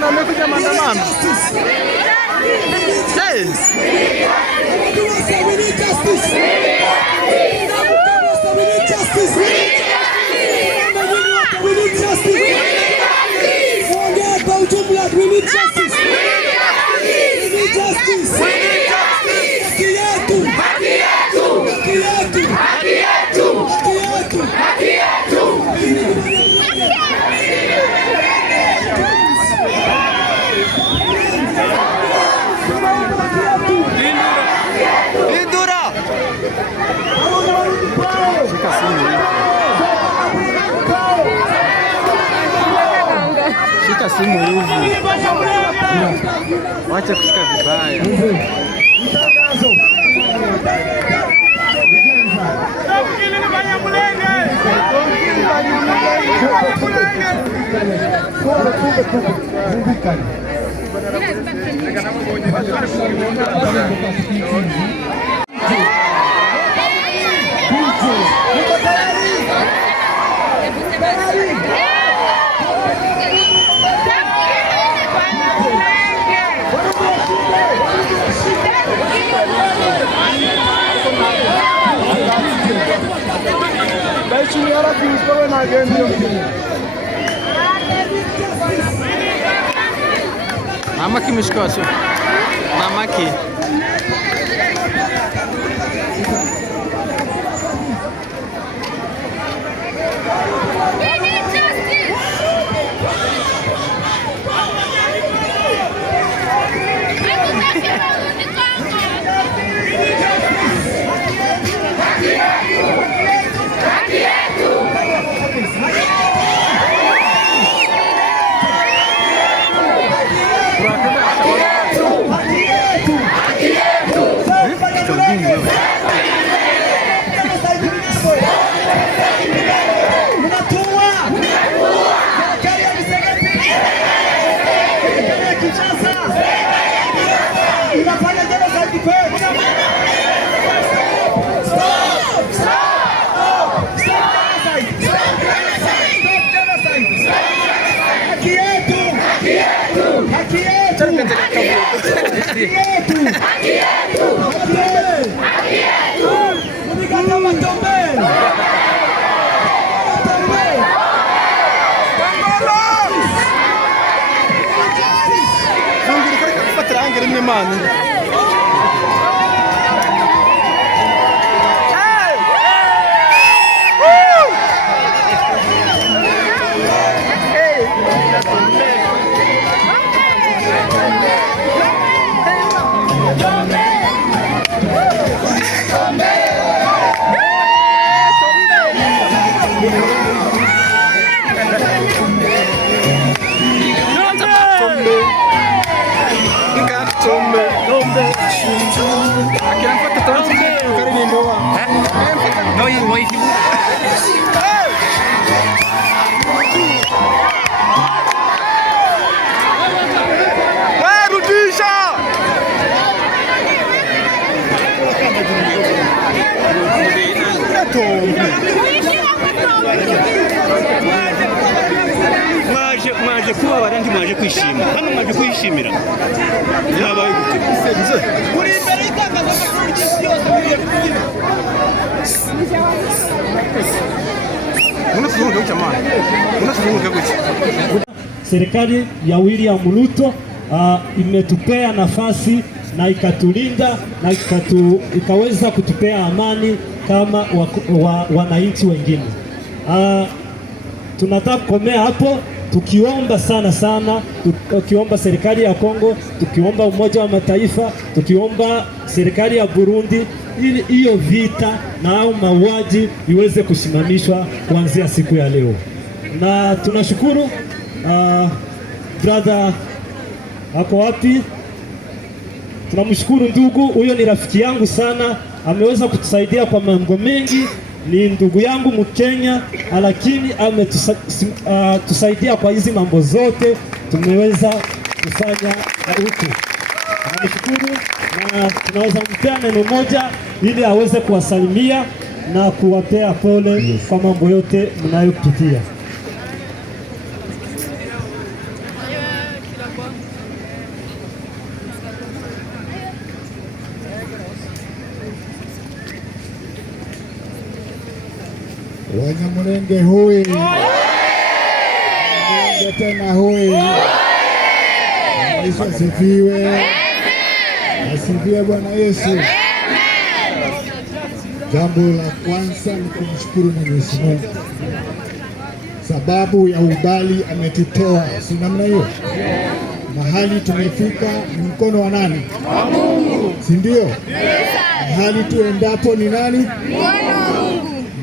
Na wamekuja maandamano. Shika simu hivi. Wacha kushika vibaya. Mamaki mishkosu. Mamaki. mwaje kuba barandi mwaje kwishima hano mwaje kwishimira yabaye gute muri imbere y'itangazamakuru ry'isi yose Serikali ya William Ruto imetupea nafasi na ikatulinda na ikaweza kutupea amani kama wananchi wengine. Tunataka kukomea hapo, tukiomba sana, tukiomba serikali ya Kongo, tukiomba Umoja wa Mataifa, tukiomba serikali ya Burundi ili hiyo vita na au mauaji iweze kusimamishwa kuanzia siku ya leo. Na tunashukuru brother ako wapi? Tunamshukuru ndugu huyo, ni rafiki yangu sana, ameweza kutusaidia kwa mambo mengi. Ni ndugu yangu Mkenya, lakini ametusaidia kwa hizi mambo zote tumeweza kufanya huku. Namshukuru na tunaweza mpea neno moja ili aweze kuwasalimia na kuwapea pole kwa mambo yote mnayopitia. Wanyamulenge hoi! Wanyamulenge tena hoi! Yesu asifiwe! Asifiwe Bwana Yesu! Jambo la kwanza ni kumshukuru Mwenyezi Mungu sababu ya ubali ametutoa, si namna hiyo? Mahali tumefika ni mkono wa nani? Wa Mungu, si ndio? Mahali tuendapo ni nani?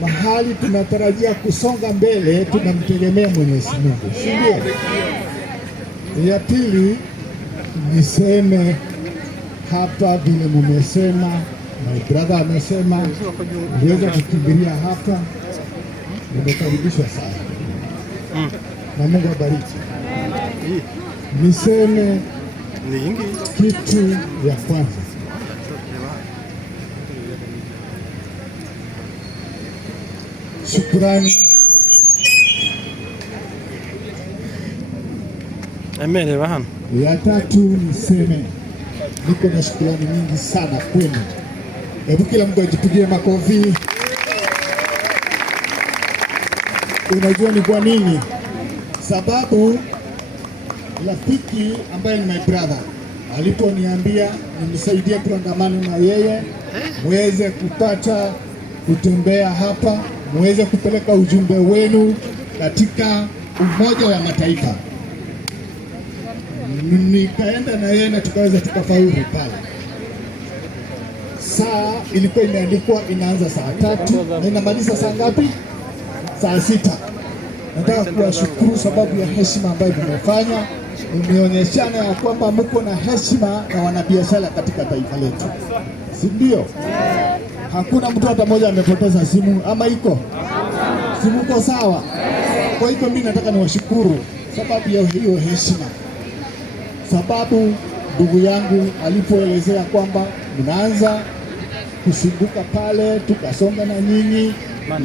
Mahali tunatarajia kusonga mbele tunamtegemea Mwenyezi Mungu, si ndio? Ya pili niseme hapa vile mumesema, my brother amesema, niweza kukimbilia hapa, nimekaribishwa sana na Mungu abariki. Niseme kitu ya kwanza, shukrani. Ya tatu niseme niko na shukrani nyingi sana kwenu. Hebu kila mtu ajipigie makofi. Unajua ni kwa nini? Sababu rafiki ambaye ni my brother aliponiambia nimsaidie kuandamana na yeye muweze kupata kutembea hapa, muweze kupeleka ujumbe wenu katika Umoja wa Mataifa. Nikaenda na yeye na tukaweza tukafaulu pale. Saa ilikuwa imeandikwa inaanza saa 3 na inamaliza saa ngapi? Saa 6. Nataka kuwashukuru sababu ya heshima ambayo mmefanya. Imeonyeshana ya kwamba mko na heshima na wanabiashara katika taifa letu, si ndio? Hakuna mtu hata mmoja amepoteza simu ama iko? Simu iko sawa? Kwa hivyo mimi nataka niwashukuru sababu ya hiyo heshima. Sababu ndugu yangu alipoelezea kwamba mnaanza kusunguka pale, tukasonga na nyinyi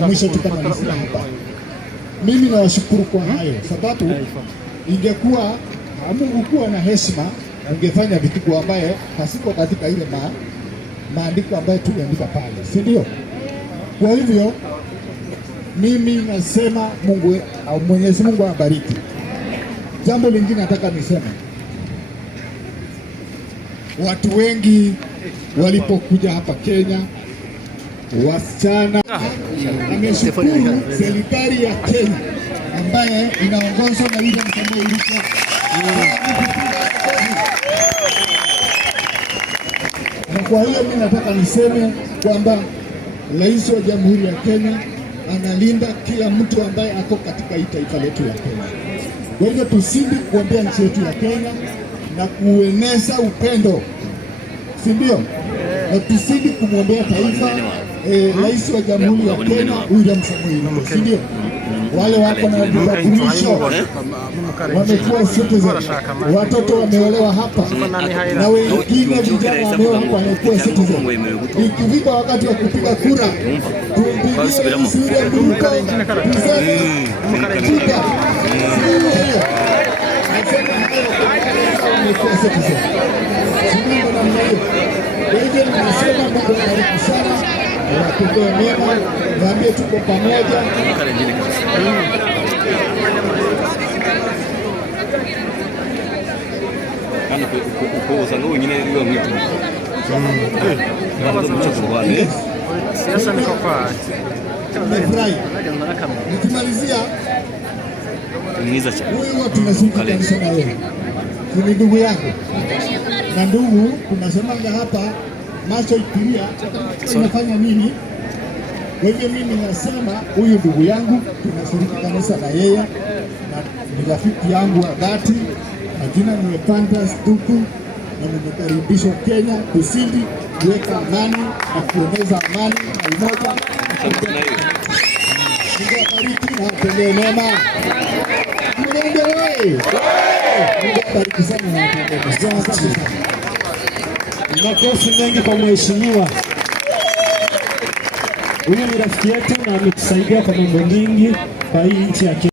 na mwisho tukamalizia hapa. Mimi nawashukuru kwa hayo, sababu ingekuwa hamkuwa na heshima, ungefanya vitu ambaye hasiko katika ile maandiko ambayo tuliandika pale, si ndio? Kwa hivyo mimi nasema Mungu au Mwenyezi Mungu awabariki. Jambo lingine nataka niseme, watu wengi walipokuja hapa Kenya, wasichana, ameshukuru serikali ya Kenya ambaye inaongozwa na William Samoei Ruto. Na kwa hiyo mimi nataka niseme kwamba Rais wa Jamhuri ya Kenya analinda kila mtu ambaye ako katika hii taifa letu la Kenya. Kwa hivyo tusindi kuombea nchi yetu ya Kenya na kueneza upendo, si ndio? Na tusindi kumwombea taifa Rais wa Jamhuri ya Kenya William Samoei Ruto, si ndio? Wale wako na vitambulisho wamekuwa citizen, watoto wameolewa hapa na wengine vijana wameolewa hapa wamekuwa citizen. Ikifika wakati wa kupiga kura, tumpigie Rais William Ruto, tuseme kupiga. Kwa hivyo ninasema Mungu awabariki sana. watendee mema, niambie tuko pamoja. Nikimalizia huyu tunazunguka kanisa na yeye ni ndugu yangu, na ndugu tunasemanga hapa macho ikilia unafanya nini? Kwa hivyo mimi nasema huyu ndugu yangu tunashiriki kanisa na yeye, na ni rafiki yangu wa dhati, na jina nimepanda Stuku na nimekaribishwa Kenya Kusini kuweka amani na kueneza amani na umoja. Mungu abariki na atendee mema. Mungu abariki sana na atendee mema. Makofi mengi kwa mheshimiwa. Huyu ni rafiki yetu na ametusaidia kwa mambo mingi kwa hii nchi ya Kenya.